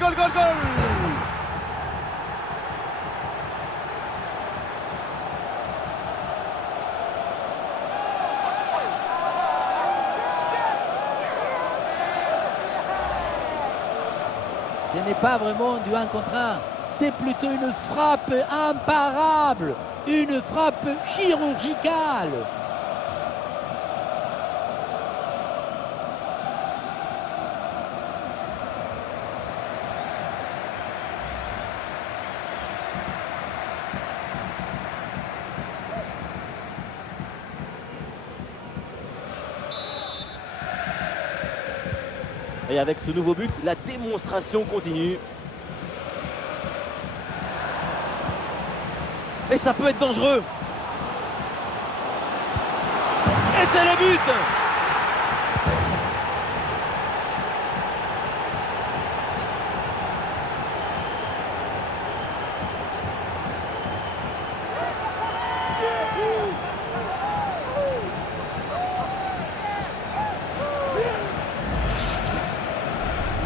Gol, gol, gol, gol! Ce n'est pas vraiment du 1 contre 1, c'est plutôt une frappe imparable, une frappe chirurgicale. Et avec ce nouveau but, la démonstration continue. Et ça peut être dangereux. Et c'est le but!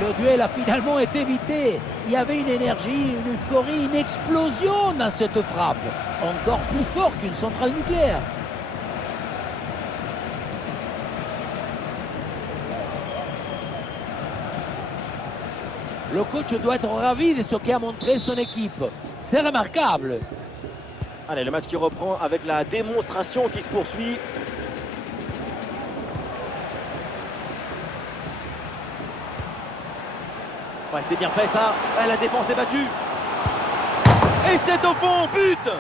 Le duel a finalement été évité. Il y avait une énergie, une euphorie, une explosion dans cette frappe. Encore plus fort qu'une centrale nucléaire. Le coach doit être ravi de ce qu'a montré son équipe. C'est remarquable. Allez, le match qui reprend avec la démonstration qui se poursuit. Ouais, c'est bien fait ça. Ouais, la défense est battue. Et c'est au fond, but!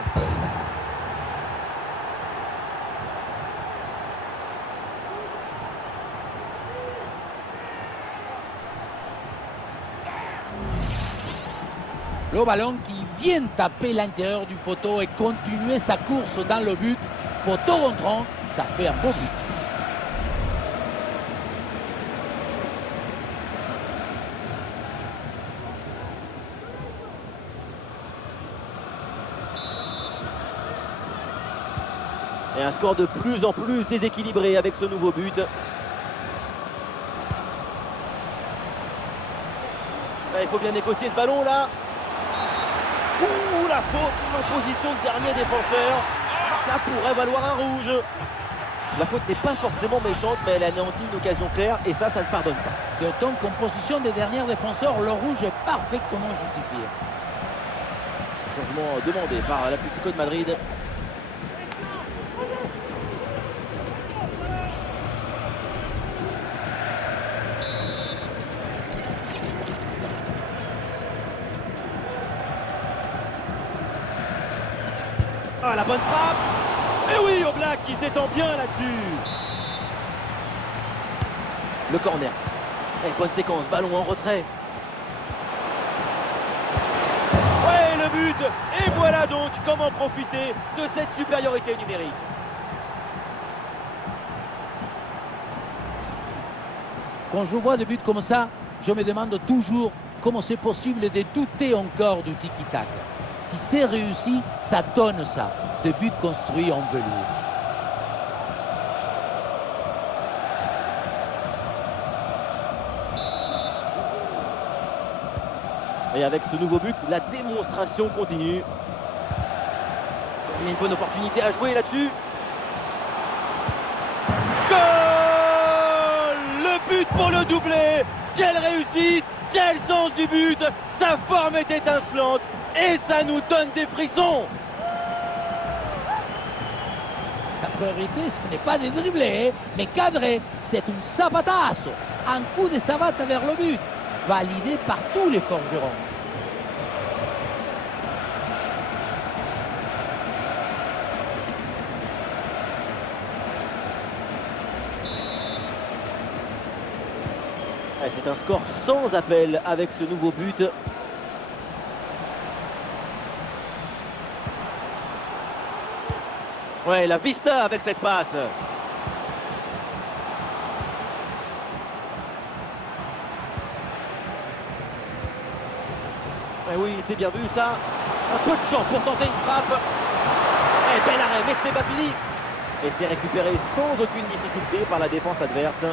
Le ballon qui vient taper l'intérieur du poteau et continuer sa course dans le but. Poteau rentrant, ça fait un beau but. Et un score de plus en plus déséquilibré avec ce nouveau but. Il faut bien négocier ce ballon là. Ouh, la faute en position de dernier défenseur. Ça pourrait valoir un rouge. La faute n'est pas forcément méchante, mais elle anéantit une occasion claire et ça ne pardonne pas. D'autant qu'en position des derniers défenseurs, le rouge est parfaitement justifié. Changement demandé par l'Atlético de Madrid. Ah, la bonne frappe! Et oui, Oblak qui se détend bien là-dessus. Le corner. Et bonne séquence, ballon en retrait. Ouais, le but! Et voilà donc comment profiter de cette supériorité numérique. Quand je vois des buts comme ça, je me demande toujours comment c'est possible de douter encore du tiki-taka. Si c'est réussi, ça donne ça, des buts construits en velours. Et avec ce nouveau but, la démonstration continue. Il y a une bonne opportunité à jouer là-dessus. Goal! Le but pour le doublé! Quelle réussite! Quel sens du but! Sa forme est étincelante et ça nous donne des frissons! Sa priorité, ce n'est pas de dribbler, mais cadrer. C'est un zapatasso, un coup de savate vers le but, validé par tous les forgerons. C'est un score sans appel avec ce nouveau but. Ouais, la vista avec cette passe. Et oui, c'est bien vu ça. Un peu de champ pour tenter une frappe. Et bel arrêt, mais ce n'est pas fini. Et c'est récupéré sans aucune difficulté par la défense adverse.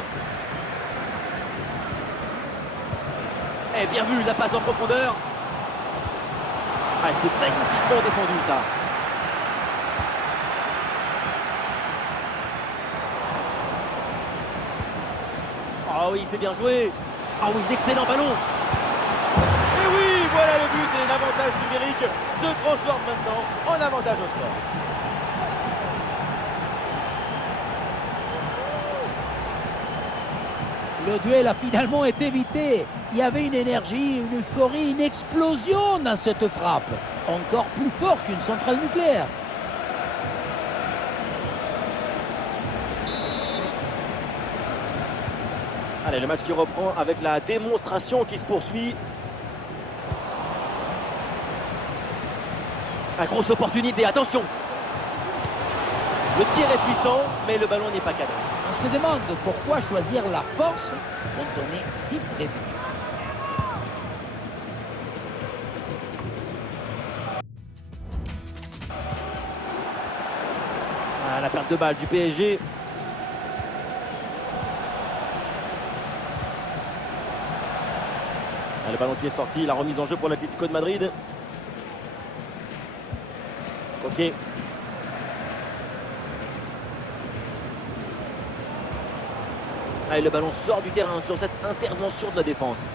Et bien vu, la passe en profondeur. Ah, c'est magnifiquement défendu ça. Ah oui, c'est bien joué. Ah oui, l'excellent ballon. Et oui, voilà le but et l'avantage numérique se transforme maintenant en avantage au score. Le duel a finalement été évité. Il y avait une énergie, une euphorie, une explosion dans cette frappe. Encore plus fort qu'une centrale nucléaire. Allez, le match qui reprend avec la démonstration qui se poursuit. Une grosse opportunité, attention. Le tir est puissant, mais le ballon n'est pas cadré. On se demande pourquoi choisir la force quand on est si près du but. Ah, la perte de balle du PSG. Ah, le ballon qui est sorti, la remise en jeu pour l'Atlético de Madrid. Ok. Allez, le ballon sort du terrain sur cette intervention de la défense.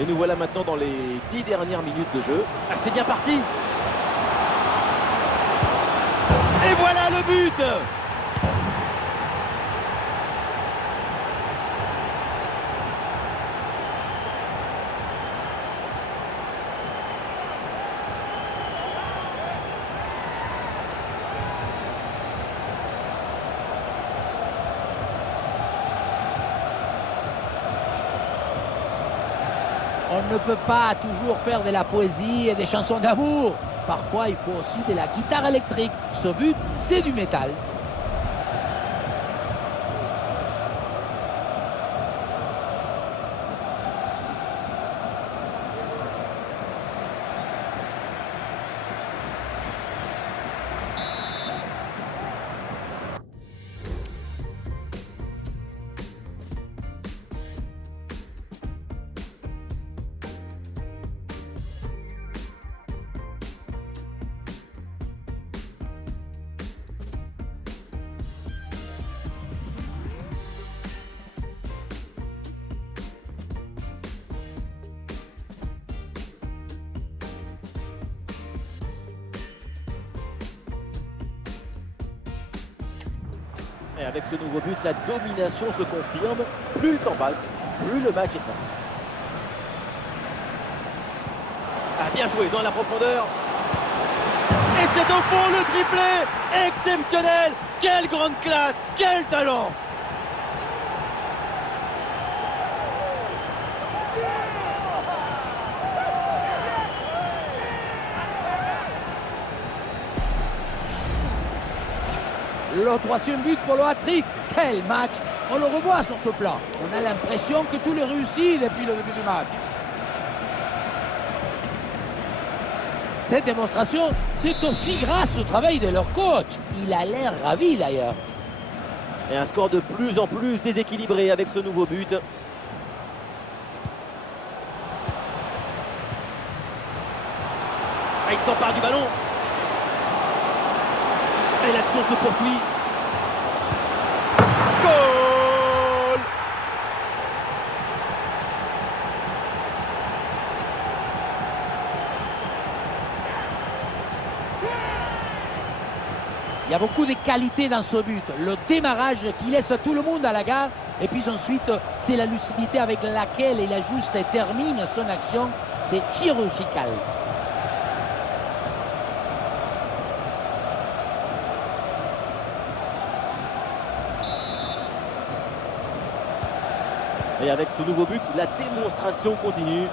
Et nous voilà maintenant dans les 10 dernières minutes de jeu. Ah, c'est bien parti. Et voilà le but. On ne peut pas toujours faire de la poésie et des chansons d'amour. Parfois, il faut aussi de la guitare électrique. Ce but, c'est du métal. Et avec ce nouveau but, la domination se confirme. Plus le temps passe, plus le match est facile. Ah, bien joué dans la profondeur. Et c'est au fond le triplé. Exceptionnel. Quelle grande classe. Quel talent. Le troisième but pour le hat-trick. Quel match! On le revoit sur ce plan. On a l'impression que tout est réussi depuis le début du match. Cette démonstration, c'est aussi grâce au travail de leur coach. Il a l'air ravi d'ailleurs. Et un score de plus en plus déséquilibré avec ce nouveau but. Ah, il s'empare du ballon. Et l'action se poursuit. Goal! Il y a beaucoup de qualité dans ce but. Le démarrage qui laisse tout le monde à la gare. Et puis ensuite, c'est la lucidité avec laquelle il ajuste et termine son action. C'est chirurgical. Et avec ce nouveau but, la démonstration continue.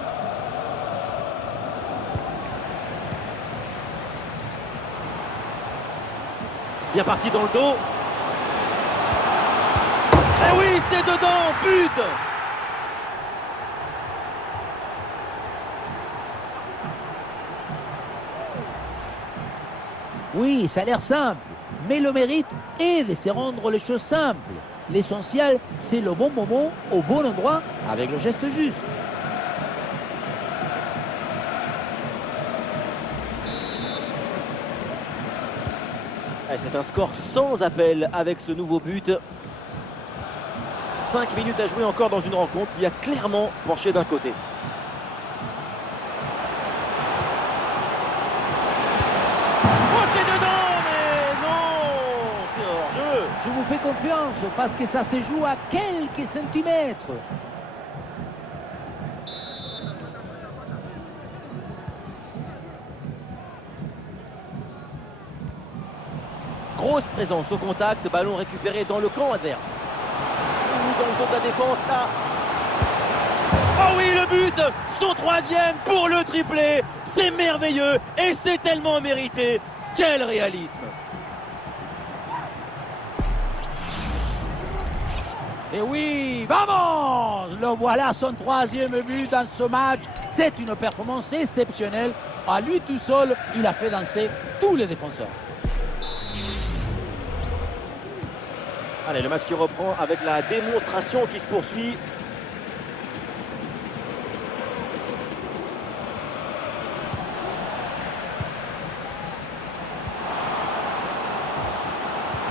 Bien parti dans le dos. Et oui, c'est dedans, but! Oui, ça a l'air simple. Mais le mérite est de se rendre les choses simples. L'essentiel, c'est le bon moment, au bon endroit, avec le geste juste. C'est un score sans appel avec ce nouveau but. 5 minutes à jouer encore dans une rencontre qui a clairement penché d'un côté. Oh, c'est dedans, mais non, c'est hors-jeu. Je vous fais confiance parce que ça se joue à quelques centimètres. Grosse présence au contact, ballon récupéré dans le camp adverse. Ou dans le dos de la défense, là. Oh oui, le but, son 3e pour le triplé. C'est merveilleux et c'est tellement mérité. Quel réalisme. Et oui, vamos! Le voilà, son 3e but dans ce match. C'est une performance exceptionnelle. À lui tout seul, il a fait danser tous les défenseurs. Allez, le match qui reprend avec la démonstration qui se poursuit.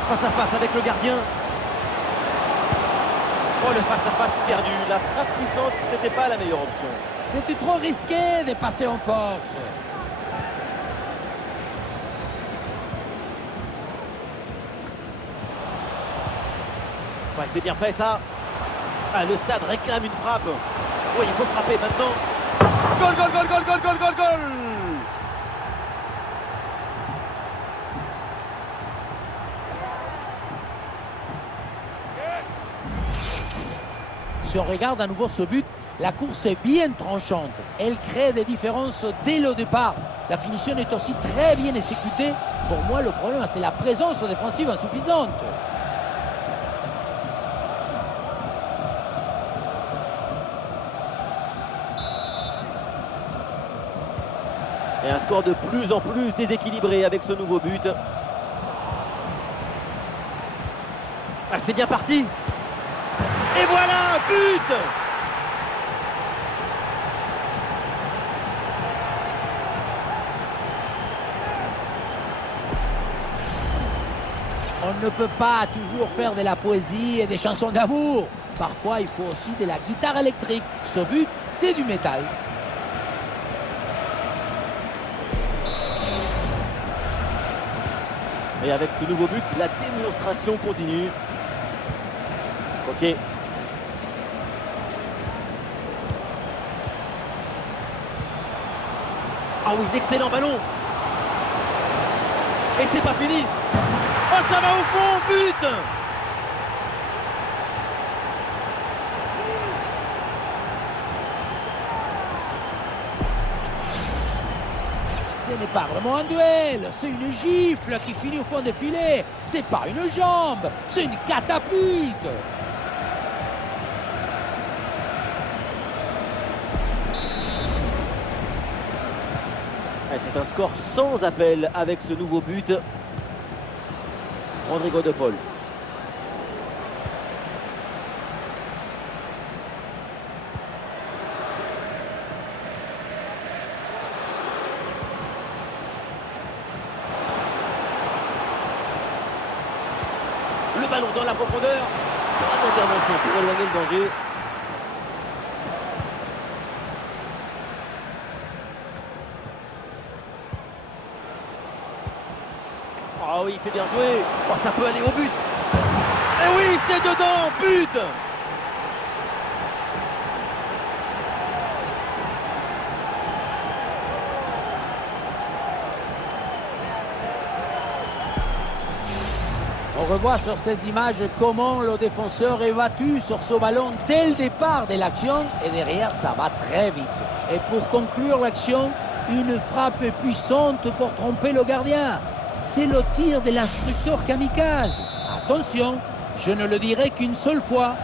Face à face avec le gardien. Oh, le face-à-face perdu. La frappe puissante, ce n'était pas la meilleure option. C'était trop risqué de passer en force. Ouais, c'est bien fait ça. Ah, le stade réclame une frappe. Oui, il faut frapper maintenant. Goal, goal, goal, goal, goal, goal, goal, goal. Si on regarde à nouveau ce but, la course est bien tranchante. Elle crée des différences dès le départ. La finition est aussi très bien exécutée. Pour moi, le problème, c'est la présence défensive insuffisante. Et un score de plus en plus déséquilibré avec ce nouveau but. Ah, c'est bien parti. Et voilà, but! On ne peut pas toujours faire de la poésie et des chansons d'amour. Parfois, il faut aussi de la guitare électrique. Ce but, c'est du métal. Et avec ce nouveau but, la démonstration continue. Ok. Ah oui, l'excellent ballon. Et c'est pas fini. Oh, ça va au fond, but! Ce n'est pas vraiment un duel, c'est une gifle qui finit au fond des filets. C'est pas une jambe, c'est une catapulte. C'est un score sans appel avec ce nouveau but. Rodrigo de Paul. Le ballon dans la profondeur. Bonne intervention pour éloigner le danger. Ah oui, c'est bien joué. Oh, ça peut aller au but. Et oui, c'est dedans, but! On revoit sur ces images comment le défenseur est battu sur ce ballon dès le départ de l'action et derrière ça va très vite. Et pour conclure l'action, une frappe puissante pour tromper le gardien. C'est le tir de l'instructeur kamikaze. Attention, je ne le dirai qu'une seule fois.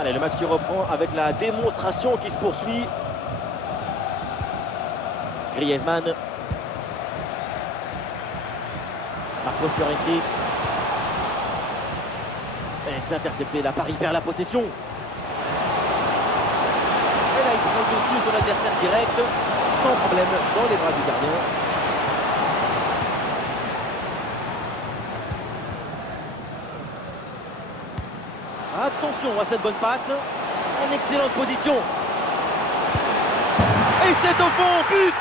Allez, le match qui reprend avec la démonstration qui se poursuit. Griezmann. Marco Fiorenti. Et c'est intercepté, là Paris perd la possession. Et là il prend le dessus sur l'adversaire direct, sans problème dans les bras du gardien. Attention à cette bonne passe, en excellente position. Et c'est au fond, but!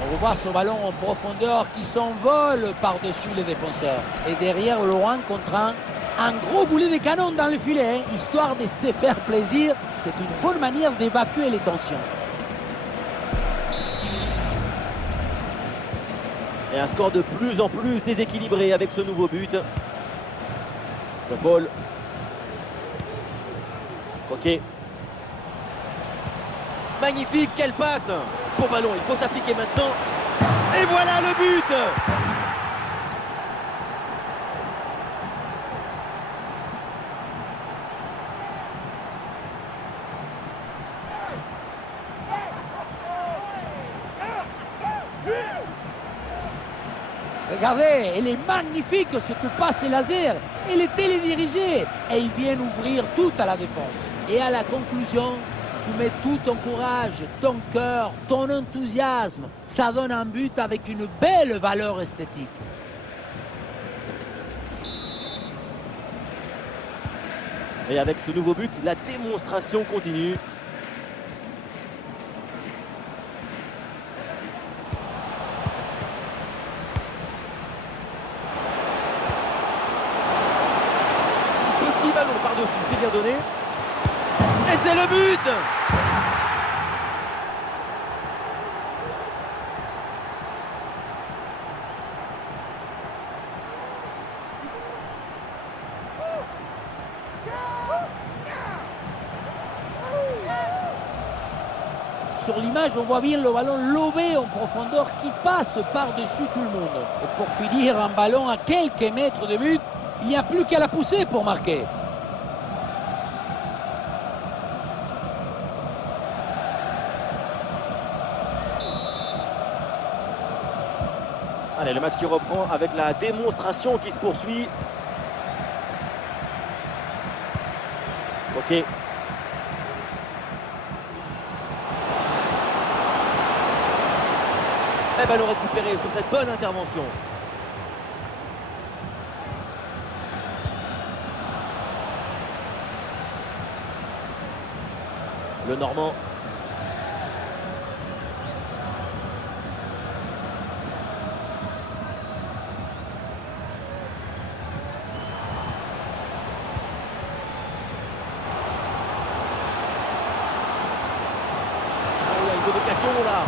On revoit ce ballon en profondeur qui s'envole par-dessus les défenseurs. Et derrière, loin contre un gros boulet de canon dans le filet, hein, histoire de se faire plaisir. C'est une bonne manière d'évacuer les tensions. Et un score de plus en plus déséquilibré avec ce nouveau but. De Paul. Ok. Magnifique, quelle passe! Bon ballon, il faut s'appliquer maintenant. Et voilà le but! Regardez, elle est magnifique cette passe laser. Elle est télédirigée et ils viennent ouvrir tout à la défense. Et à la conclusion, tu mets tout ton courage, ton cœur, ton enthousiasme. Ça donne un but avec une belle valeur esthétique. Et avec ce nouveau but, la démonstration continue. Petit ballon par-dessus, c'est bien donné. Et c'est le but! Sur l'image, on voit bien le ballon lobé en profondeur qui passe par-dessus tout le monde. Et pour finir, un ballon à quelques mètres de but, il n'y a plus qu'à la pousser pour marquer. Allez, le match qui reprend avec la démonstration qui se poursuit. Ok. Et ballon récupéré sur cette bonne intervention. Le Normand. Il y a une bonne occasion là.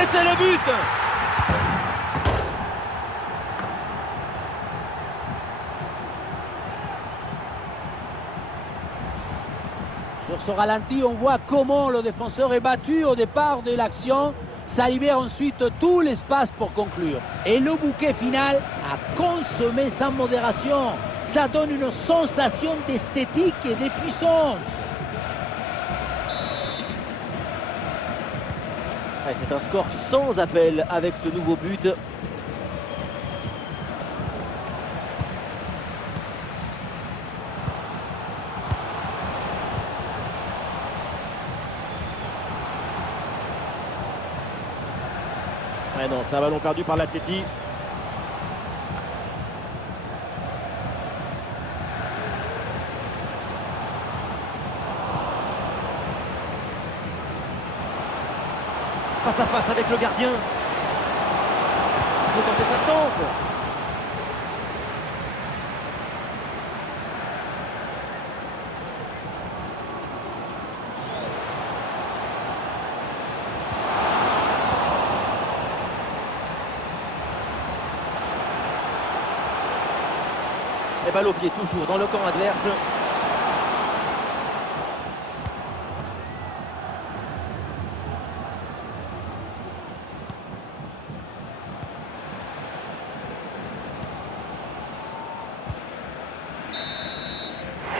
Et c'est le but! Sur ce ralenti, on voit comment le défenseur est battu au départ de l'action. Ça libère ensuite tout l'espace pour conclure. Et le bouquet final a consommé sans modération. Ça donne une sensation d'esthétique et de puissance. Ouais, c'est un score sans appel avec ce nouveau but. Ouais, non, c'est un ballon perdu par l'Atleti. Face à face avec le gardien. Il faut tenter sa chance. Et balle au pied toujours dans le camp adverse.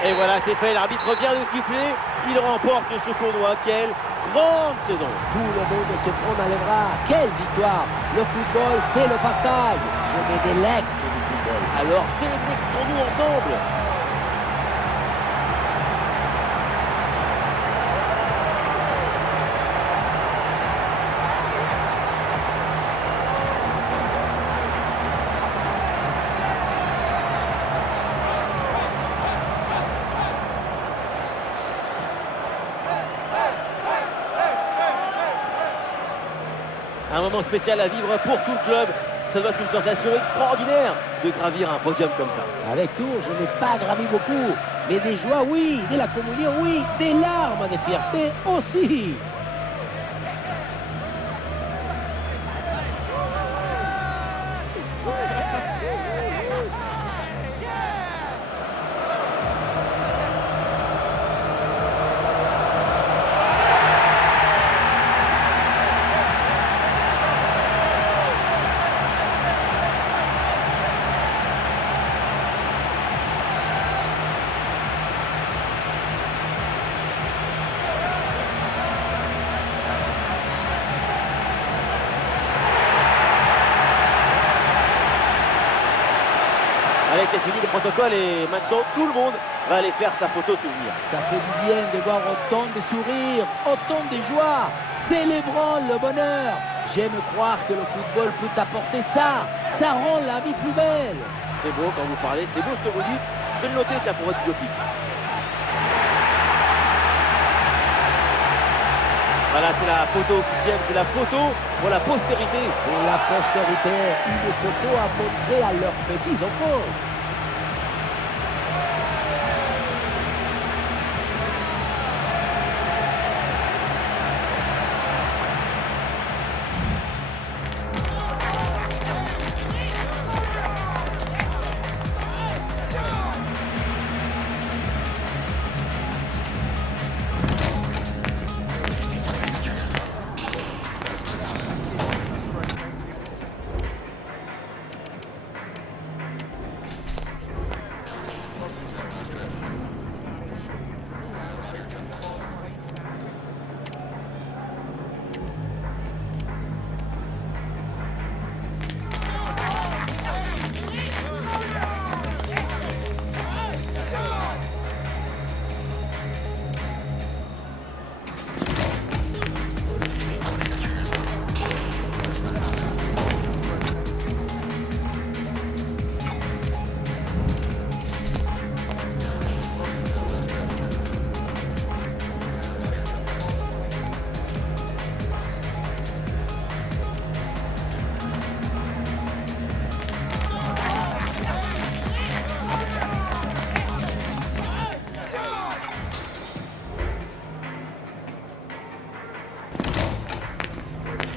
Et voilà, c'est fait. L'arbitre vient de siffler. Il remporte ce tournoi. Quelle grande saison. Tout le monde se prend dans les bras. Quelle victoire! Le football, c'est le partage. Je me délecte du football. Alors délectons-nous ensemble. Un moment spécial à vivre pour tout le club. Ça doit être une sensation extraordinaire de gravir un podium comme ça. Avec Tours, je n'ai pas gravi beaucoup. Mais des joies, oui. De la communion, oui. Des larmes de fierté aussi. Allez, c'est fini le protocole et maintenant tout le monde va aller faire sa photo souvenir. Ça fait du bien de voir autant de sourires, autant de joie, célébrant le bonheur. J'aime croire que le football peut apporter ça. Ça rend la vie plus belle. C'est beau quand vous parlez, c'est beau ce que vous dites. Je vais le noter, tiens, pour votre biopic. Voilà, c'est la photo officielle, c'est la photo pour la postérité. Pour la postérité, une photo à montrer à leurs petits-enfants.